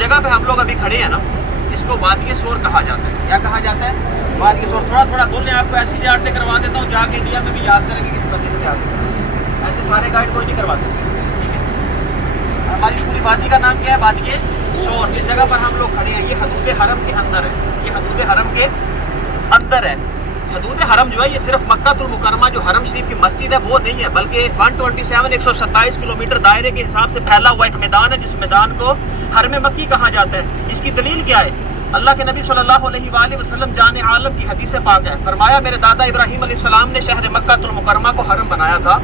جگہ پہ ہم لوگ ابھی کھڑے ہیں نا، اس کو وادی سور کہا جاتا ہے۔ کیا کہا جاتا ہے؟ وادی سور۔ تھوڑا تھوڑا بولنے آپ کو ایسی زیارتیں کروا دیتا ہوں، جا کے انڈیا میں بھی یاد کریں گے کسی بندے نے کیا کیا۔ ایسے سارے گائیڈ کوئی نہیں کرواتے، ٹھیک ہے؟ ہماری پوری وادی کا نام کیا ہے؟ وادی سور۔ جس جگہ پر ہم لوگ کھڑے ہیں یہ حدود حرم کے اندر ہے، یہ حدود حرم کے اندر ہے۔ حدود حرم جو ہے یہ صرف مکہ المکرمہ جو حرم شریف کی مسجد ہے وہ نہیں ہے، بلکہ 127 کلومیٹر دائرے کے حساب سے پھیلا ہوا ایک میدان ہے، جس میدان کو حرم مکی کہا جاتا ہے۔ اس کی دلیل کیا ہے؟ اللہ کے نبی صلی اللہ علیہ وآلہ وسلم جان عالم کی حدیث پاک ہے، فرمایا میرے دادا ابراہیم علیہ السلام نے شہر مکہ المکرمہ کو حرم بنایا تھا،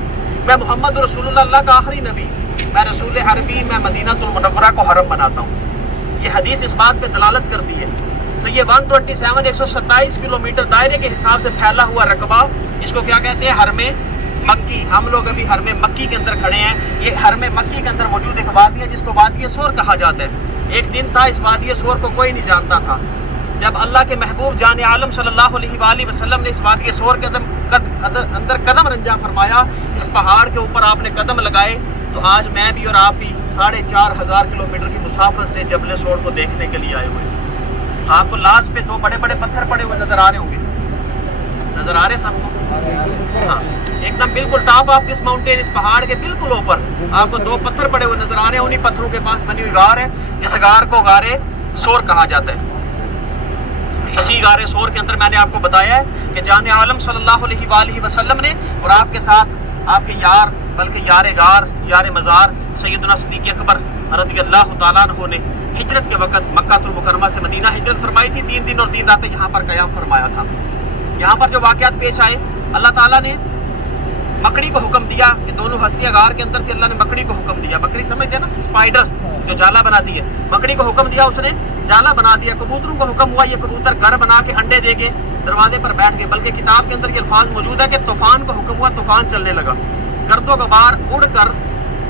میں محمد رسول اللہ کا آخری نبی، میں رسول عربی، میں مدینہ المنورہ کو حرم بناتا ہوں۔ یہ حدیث اس بات پہ دلالت کرتی ہے۔ تو یہ 127 کلومیٹر دائرے کے حساب سے پھیلا ہوا رقبہ، اس کو کیا کہتے ہیں؟ حرم مکی۔ ہم لوگ ابھی حرم مکی کے اندر کھڑے ہیں۔ یہ حرم مکی کے اندر موجود ایک وادی ہے جس کو وادی سور کہا جاتا ہے۔ ایک دن تھا اس وادی سور کو کوئی نہیں جانتا تھا، جب اللہ کے محبوب جان عالم صلی اللہ علیہ وآلہ وسلم نے اس وادی سور کے اندر قدم رنجا فرمایا، اس پہاڑ کے اوپر آپ نے قدم لگائے، تو آج میں بھی اور آپ بھی 4500 کلومیٹر کی مسافت سے جبل سور کو دیکھنے کے لیے آئے ہوئے ہیں۔ آپ کو لاسٹ پہ دو بڑے بڑے پتھر پڑے ہوئے نظر آ رہے ہوں گے، نظر آ رہے سب کو؟ ہاں، ایک دم بالکل ٹاپ آف دس ماؤنٹین، اس پہاڑ کے بالکل اوپر آپ کو دو پتھر پڑے ہوئے نظر آ رہے ہیں۔ انہی پتھروں کے پاس بنی ہوئی غار ہے، جس غار کو غار سور کہا جاتا ہے۔ اسی غار سور کے اندر میں نے آپ کو بتایا ہے کہ جان عالم صلی اللہ علیہ وآلہ وسلم نے اور آپ کے ساتھ آپ کے یار، بلکہ یار غار، یار مزار سیدنا صدیق اکبر رضی اللہ تعالیٰ عنہ نے ہجرت کے وقت مکہ المکرمہ سے مدینہ ہجرت فرمائی تھی، 3 دن اور 3 راتیں یہاں پر قیام فرمایا تھا۔ یہاں پر جو واقعات پیش آئے، اللہ تعالیٰ نے مکڑی کو حکم دیا کہ دونوں ہستیاں غار کے اندر تھی، اللہ نے مکڑی کو حکم دیا، مکڑی سمجھتے ہیں نا، اسپائڈر جو جالا بناتی ہے، مکڑی کو حکم دیا، اس نے جالا بنا دیا۔ کبوتروں کو حکم ہوا، یہ کبوتر گھر بنا کے انڈے دے کے دروازے پر بیٹھ گئے، بلکہ کتاب کے اندر یہ الفاظ موجود ہے کہ طوفان کو حکم ہوا، طوفان چلنے لگا، گرد و غبار اڑ کر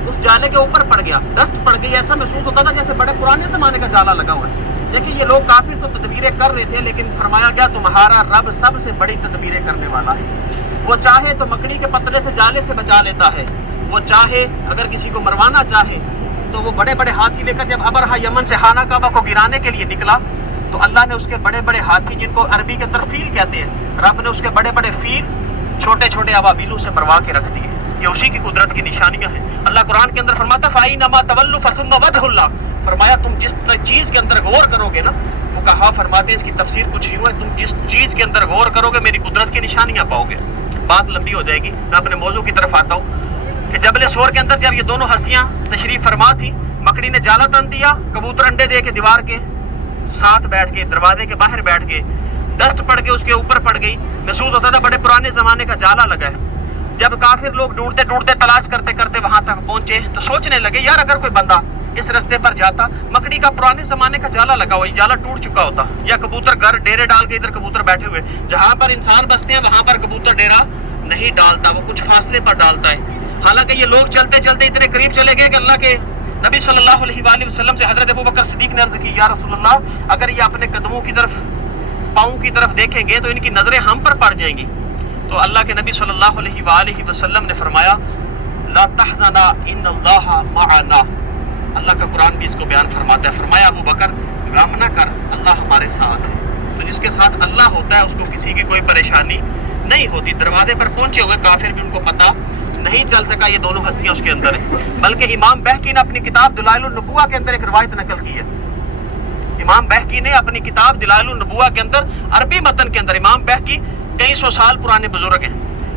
اس جالے کے اوپر پڑ گیا، ڈسٹ پڑ گئی، ایسا محسوس ہوتا تھا جیسے بڑے پرانے زمانے کا جالا لگا ہوا ہے۔ دیکھیں یہ لوگ کافر تو تدبیریں کر رہے تھے، لیکن فرمایا گیا تمہارا رب سب سے بڑی تدبیریں کرنے والا ہے۔ وہ چاہے تو مکڑی کے پتلے سے جالے سے بچا لیتا ہے، وہ چاہے اگر کسی کو مروانا چاہے تو وہ بڑے بڑے ہاتھی لے کر، جب ابرہا یمن سے خانہ کعبہ کو گرانے کے لیے نکلا تو اللہ نے اس کے بڑے بڑے ہاتھی، جن کو عربی کے اندر فیل کہتے ہیں، رب نے اس کے بڑے بڑے فیل چھوٹے چھوٹے ابابیلوں سے مروا کے رکھ دیے۔ یہ اسی کی قدرت کی نشانیاں ہیں۔ اللہ قرآن کے اندر فرماتا فَإِنَّمَا تَوَلُّوا فَثُمَّ وَجْهُ اللَّهِ، فرمایا تم جس چیز کے اندر غور کرو گے نا، وہ کہا فرماتے ہیں اس کی تفسیر کچھ یوں ہے، تم جس چیز کے اندر غور کرو گے میری قدرت کی نشانیاں پاؤ گے۔ بات لمبی ہو جائے گی، میں اپنے موضوع کی طرف آتا ہوں کہ جبل سور کے اندر جب یہ دونوں ہستیاں تشریف فرما تھی، مکڑی نے جالا تن دیا، کبوتر انڈے دے کے دیوار کے ساتھ بیٹھ کے، دروازے کے باہر بیٹھ کے، ڈسٹ پڑ کے اس کے اوپر پڑ گئی، محسوس ہوتا تھا بڑے پرانے زمانے کا جالا لگا ہے۔ جب کافر لوگ ڈھونڈتے ڈھونڈتے تلاش کرتے کرتے وہاں تک پہنچے تو سوچنے لگے یار اگر کوئی بندہ اس رستے پر جاتا، مکڑی کا پرانے زمانے کا جالا لگا ہوا، جالا ٹوٹ چکا ہوتا، یا کبوتر گھر ڈیرے ڈال کے ادھر کبوتر بیٹھے ہوئے، جہاں پر انسان بستے ہیں وہاں پر کبوتر ڈیرا نہیں ڈالتا، وہ کچھ فاصلے پر ڈالتا ہے۔ حالانکہ یہ لوگ چلتے چلتے اتنے قریب چلے گئے کہ اللہ کے نبی صلی اللہ علیہ وآلہ وسلم سے حضرت ابوبکر صدیق نے عرض کی یا رسول اللہ اگر یہ اپنے قدموں کی طرف، پاؤں کی طرف دیکھیں گے تو ان کی نظریں ہم پر پڑ جائیں گی۔ تو اللہ کے نبی صلی اللہ علیہ وآلہ وسلم نے فرمایا لا تحزن ان اللہ معنا، اللہ کا قرآن بھی اس کو بیان فرماتا ہے، فرمایا ابو بکر غم نہ کر، اللہ ہمارے ساتھ ہے۔ تو جس کے ساتھ اللہ ہوتا ہے اس کو کسی کی کوئی پریشانی نہیں ہوتی۔ دروازے پر پہنچے ہوئے کافر بھی ان کو پتہ نہیں چل سکا یہ دونوں ہستیاں اس کے اندر ہیں، بلکہ امام بہقی نے اپنی کتاب دلائل النبوہ کے اندر ایک روایت نقل کی ہے۔ امام بہقی نے اپنی کتاب دلائل النبوہ کے اندر عربی متن کے اندر، امام بہقی کئی سو سال پرانے بزرگ ہیں،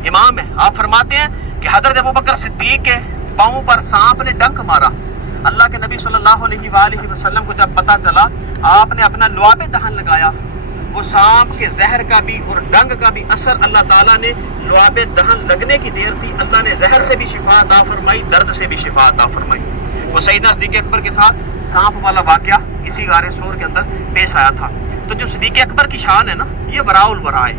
امام ہیں، آپ فرماتے ہیں کہ حضرت ابوبکر صدیق کے پاؤں پر سانپ نے ڈنک مارا، اللہ کے نبی صلی اللہ علیہ وآلہ وسلم کو جب پتہ چلا آپ نے اپنا لعاب دہن لگایا، وہ سانپ کے زہر کا بھی اور ڈنگ کا بھی اثر اللہ تعالیٰ نے لعاب دہن لگنے کی دیر تھی اللہ نے زہر سے بھی شفا عطا فرمائی، درد سے بھی شفا عطا فرمائی۔ وہ سیدنا صدیق اکبر کے ساتھ سانپ والا واقعہ اسی غار سور کے اندر پیش آیا تھا۔ تو جو صدیق اکبر کی شان ہے نا، یہ وراء الورا ہے،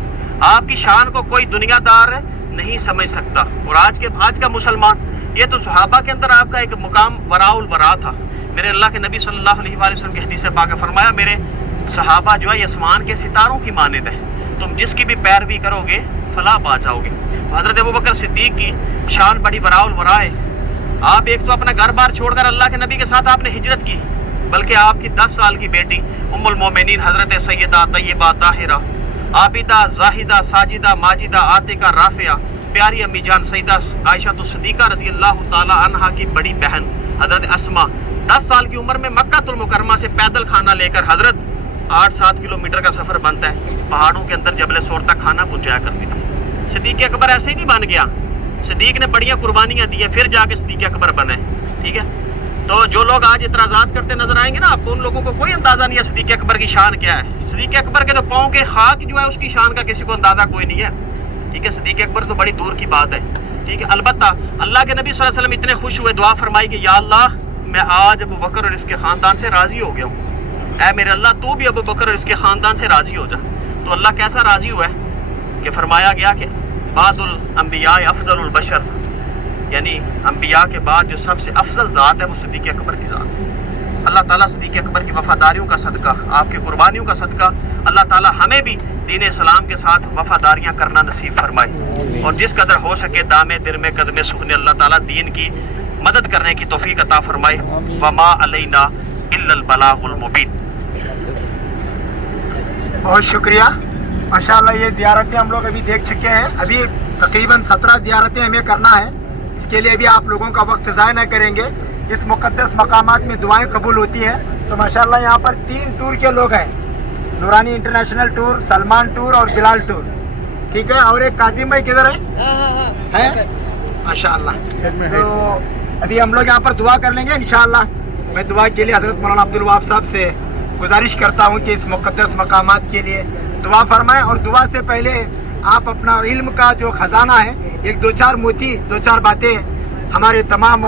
آپ کی شان کو کوئی دنیا دار نہیں سمجھ سکتا۔ اور آج کا مسلمان، یہ تو صحابہ کے اندر آپ کا ایک مقام وراء الورا تھا۔ میرے اللہ کے نبی صلی اللہ علیہ وآلہ وسلم کی حدیث پاک فرمایا میرے صحابہ جو ہے یہ آسمان کے ستاروں کی مانند ہے، تم جس کی بھی پیروی کرو گے فلاح پا جاؤ گے۔ حضرت ابوبکر صدیق کی شان بڑی وراء الورا ہے۔ آپ ایک تو اپنا گھر بار چھوڑ کر اللہ کے نبی کے ساتھ آپ نے ہجرت کی، बल्कि आपकी 10 साल की बेटी उम्मुल मोमिनीन हज़रत सैयदा तय्यबा ताहिरा आबिदा जाहिदा साजिदा माजिदा आतिका राफिया प्यारी अम्मी जान सैयदा आयशा तो सिद्दीक़ा रज़ियल्लाहु ताला अन्हा की बड़ी बहन हज़रत अस्मा 10 साल की उम्र में मक्कातुल मुकर्रमा से पैदल खाना लेकर हज़रत 8-7 किलोमीटर का सफ़र बनता है, पहाड़ों के अंदर जबल सोर तक खाना पहुँचाया करती थी। सिद्दीक़ अकबर ऐसे ही नहीं बन गया, सिद्दीक़ ने बढ़िया कुर्बानियाँ दी है फिर जाके सिद्दीक़ अकबर बने। ठीक है, तो जो लोग आज इतराज़ात करते नजर आएंगे ना आपको, उन लोगों को कोई अंदाज़ा नहीं है सिद्दीक़ अकबर की शान क्या है। सिद्दीक़ अकबर के तो पाँव के खाक जो है उसकी शान का किसी को अंदाज़ा कोई नहीं है। ठीक है, सिद्दीक़ अकबर तो बड़ी दूर की बात है। ठीक है, अलबत्ता अल्लाह के नबी सल्लल्लाहु अलैहि वसल्लम इतने खुश हुए, दुआ फरमाई कि या अल्लाह मैं आज अबू बकर और इसके ख़ानदान से राज़ी हो गया हूँ, ऐ मेरे अल्लाह तू भी अबू बकर और इसके ख़ानदान से राज़ी हो जा। तो अल्लाह कैसा राज़ी हुआ है कि फरमाया गया कि बादुल अम्बिया अफजलुल बशर, यानी अम्बिया के बाद जो सबसे अफजल ज़ात है वो सिद्दीक़ अकबर की ज़ात है। अल्लाह ताला सिद्दीक़ अकबर की वफ़ादारियों का सदका, आपकी कुर्बानियों का सदका अल्लाह ताला हमें भी दीन इस्लाम के साथ वफ़ादारियाँ करना नसीब फरमाए, और जिस कदर हो सके दामे दिल में कदमे सुखने अल्लाह ताला दीन की मदद करने की तौफीक अता फरमाए। वमा अलैना इल्लल बलागुल मुबीन। बहुत शुक्रिया माशाअल्लाह। ये ज़ियारतें हम लोग अभी देख चुके हैं, अभी तकरीबन 17 ज़ियारतें हमें करना है। इसके लिए भी आप लोगों का वक्त ज़ाया न करेंगे। इस मुक़द्दस मकामात में दुआएं कबूल होती हैं। तो माशाअल्लाह यहाँ पर 3 टूर के लोग हैं, नूरानी इंटरनेशनल टूर, सलमान टूर और बिलाल टूर। ठीक है, और एक काजिम भाई किधर है? माशाअल्लाह। तो अभी हम लोग यहाँ पर दुआ कर लेंगे इंशाअल्लाह। मैं दुआ के लिए हज़रत मौलाना अब्दुल वहाब साहब से गुजारिश करता हूँ कि इस मुक़द्दस मकामात के लिए दुआ फरमाएं। और दुआ से पहले आप अपना इल्म का जो ख़जाना है, एक 2-4 मोती, 2-4 बातें हमारे तमाम,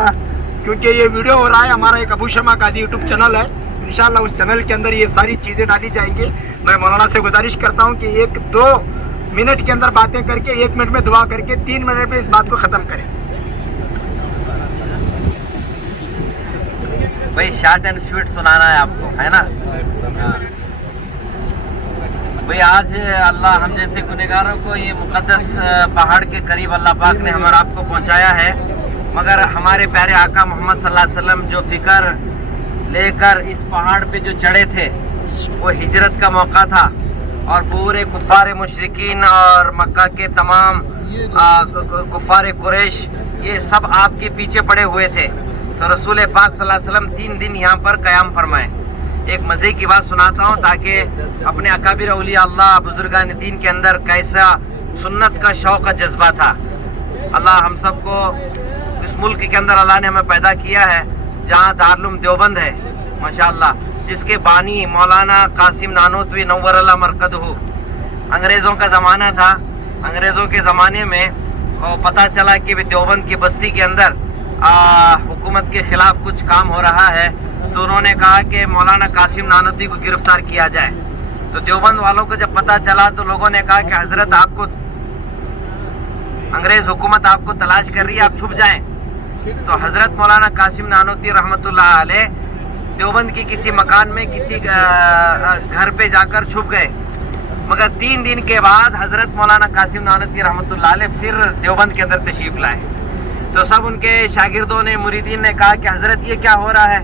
क्योंकि ये वीडियो हो रहा है, हमारा एक अबू शमा काजी यूट्यूब चैनल है, इंशाअल्लाह उस चैनल के अंदर ये सारी चीज़ें डाली जाएंगी। मैं मौलाना से गुजारिश करता हूँ कि 1-2 मिनट के अंदर बातें करके 1 मिनट में दुआ करके 3 मिनट में इस बात को ख़त्म करें। भाई शॉर्ट एंड स्वीट सुनाना है आपको, है ना? भाई आज अल्लाह हम जैसे गुनहगारों को ये मुक़द्दस पहाड़ के करीब अल्लाह पाक ने हमारा आपको पहुंचाया है, मगर हमारे प्यारे आका मोहम्मद सल्लल्लाहु अलैहि वसल्लम जो फ़िक्र लेकर इस पहाड़ पे जो चढ़े थे वो हिजरत का मौका था, और पूरे कुफ़ार मुशरिकीन और मक्का के तमाम कुफ़ार कुरैश ये सब आपके पीछे पड़े हुए थे। तो रसूल पाक सल्लल्लाहु अलैहि वसल्लम 3 दिन यहाँ पर क़याम फरमाए। एक मज़े की बात सुनाता हूँ ताकि अपने अकाबिर औलिया अल्लाह बुजुर्गान दीन के अंदर कैसा सुन्नत का शौक़ जज्बा था। अल्लाह हम सबको इस मुल्क के अंदर अल्लाह ने हमें पैदा किया है जहाँ दारुल देवबंद है माशाअल्लाह, जिसके बानी मौलाना कासिम नानोतवी नव्वर अल्लाह मरकदहू। अंग्रेज़ों का ज़माना था, अंग्रेज़ों के ज़माने में पता चला कि देवबंद की बस्ती के अंदर हुकूमत के ख़िलाफ़ कुछ काम हो रहा है, तो उन्होंने कहा कि मौलाना कासिम नानोतवी को गिरफ़्तार किया जाए। तो देवबंद वालों को जब पता चला तो लोगों ने कहा कि हज़रत आपको अंग्रेज़ हुकूमत आपको तलाश कर रही है, आप छुप जाएं। तो हज़रत मौलाना कासिम नानोतवी रहमतुल्लाह अलैह देवबंद की किसी मकान में किसी घर पे जाकर छुप गए, मगर 3 दिन के बाद हज़रत मौलाना कासिम नानोतवी रहमतुल्लाह अलैह फिर देवबंद के अंदर तशरीफ़ लाए। तो सब उनके शागिर्दों ने, मुरीदीन ने कहा कि हज़रत ये क्या हो रहा है,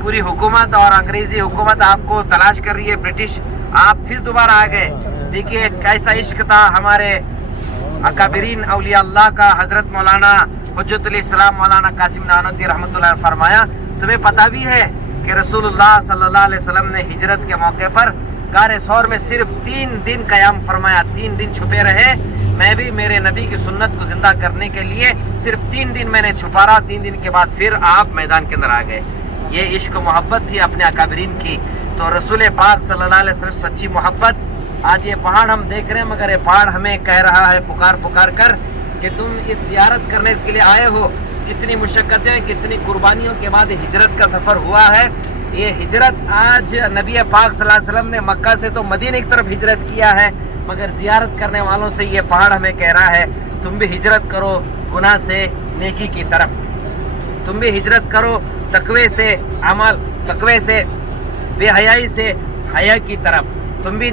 पूरी हुकूमत और अंग्रेज़ी हुकूमत आपको तलाश कर रही है, ब्रिटिश, आप फिर दोबारा आ गए। देखिए कैसा इश्क था हमारे अकाबिरीन औलिया अल्लाह का। हज़रत मौलाना हुज्जतुल इस्लाम मौलाना कासिम नानोतवी रहमतुल्लाह फरमाया, तुम्हें पता भी है कि रसूलुल्लाह सल्लल्लाहु अलैहि वसल्लम ने हिजरत के मौके पर गारे सौर में सिर्फ 3 दिन क़याम फरमाया, 3 दिन छुपे रहे। मैं भी मेरे नबी की सुन्नत को ज़िंदा करने के लिए सिर्फ 3 दिन मैंने छुपा रहा, 3 दिन के बाद फिर आप मैदान के अंदर आ गए। ये इश्क मोहब्बत थी अपने अकाबिरीन की। तो रसूल पाक सल्लल्लाहु अलैहि वसल्लम सच्ची मोहब्बत। आज ये पहाड़ हम देख रहे हैं, मगर ये पहाड़ हमें कह रहा है पुकार पुकार कर कि तुम इस ज़ियारत करने के लिए आए हो। कितनी मुशक्क़तें, कितनी कुर्बानियों के बाद हिजरत का सफ़र हुआ है। ये हिजरत आज नबी पाक सल्लल्लाहु अलैहि वसल्लम ने मक्का से तो मदीने की तरफ हिजरत किया है, मगर ज़ियारत करने वालों से ये पहाड़ हमें कह रहा है तुम भी हिजरत करो गुनाह से नेकी की तरफ, तुम भी हिजरत करो तकवे से अमल, तकवे से बेहयाई से हया की तरफ, तुम भी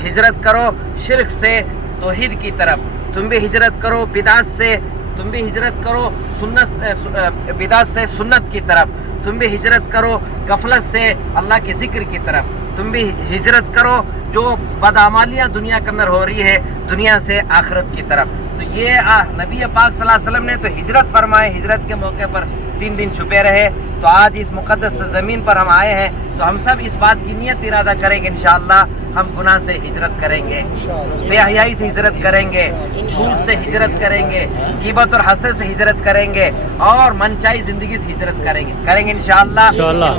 हिजरत करो शिर्क से तौहीद की तरफ, तुम भी हिजरत करो बिदात से, तुम भी हिजरत करो सुन्नत बिदात से सुन्नत की तरफ, तुम भी हिजरत करो गफलत से अल्लाह के जिक्र की तरफ। तुम भी हिजरत करो, जो बदआमालियाँ दुनिया के अंदर हो रही है, दुनिया से आखिरत की तरफ। तो ये नबी पाक सल्लल्लाहु अलैहि वसल्लम ने तो हिजरत फरमाए, हिजरत के मौके पर 3 दिन छुपे रहे। तो आज इस मुक़द्दस ज़मीन पर हम आए हैं, तो हम सब इस बात की नियत इरादा करेंगे इंशाअल्लाह हम गुनाह से हिजरत करेंगे, बेहयाई से हिजरत करेंगे, झूठ से हिजरत करेंगे, ग़ीबत और हसद से हिजरत करेंगे और मनचाही ज़िंदगी से हिजरत करेंगे इंशाअल्लाह।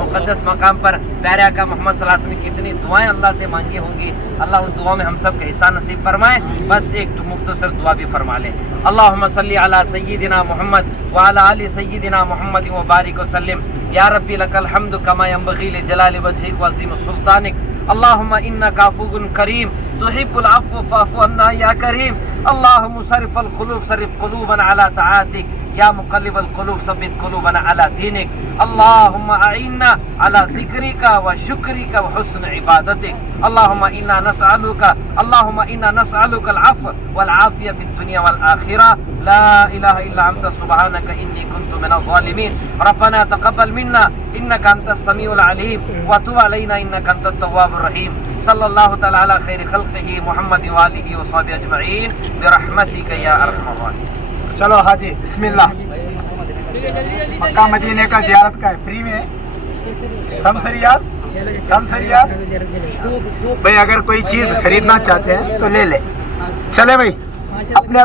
मुक़द्दस मकाम पर प्यारे आका मोहम्मद सल्लल्लाहु अलैहि वसल्लम की इतनी दुआएं अल्लाह से मांगी होंगी, अल्लाह उन दुआओं में हम सब के हिस्सा नसीब फरमाए। बस एक मुख्तसर दुआ भी फरमा लें। अल्लाहुम्मा सल्ली अला सय्यिदिना मुहम्मद व अला आलि सय्यिदिना मुहम्मद व बारिक व सल्लिम या रब्बी लकल हम्दु कमा यंबग़ी लिजलालि वजहिक व अज़ीम सुल्तानिक। अल्लाहुम्मा इन्नका अफ़ुव्वुन करीम तुहिब्बुल अफ़्व फ़अफ़ु अन्ना या करीम। अल्लाहुम्मा सरिफ़ल क़ुलूब सरिफ़ क़ुलूबना अला तआतिक या मुक़ल्लिबल क़ुलूब सब्बित क़ुलूबना अला दीनिक। अल्लाहुम्मा अइन्ना अला ज़िक्रिका व शुक्रिका व हुस्न इबादतिक। अल्लाहुम्मा इन्ना नसअलुकल अफ़्व वल आफ़िया फ़िद दुनिया वल आखिरा। ला इलाहा इल्ला अंता सुब्हानका इन्नी कुन्तु मिनज़ ज़ालिमीन। रब्बना तक़ब्बल मिन्ना इन्नका अंतस समीउल अलीम व तुब अलैना इन्नका अंतत तव्वाबुर रहीम। सल्लल्लाहु तआला अला खैरि खल्क़िही मुहम्मद व आलिहि व सहबिहि अजमईन बिरहमतिका या अरहमर राहिमीन। चलो हाजी बिस्मिल्लाह। मक्का मदीने का ज़ियारत का है, फ्री में कम सरियात भाई। अगर कोई चीज़ खरीदना चाहते हैं तो ले ले। चले भाई, अपने अपने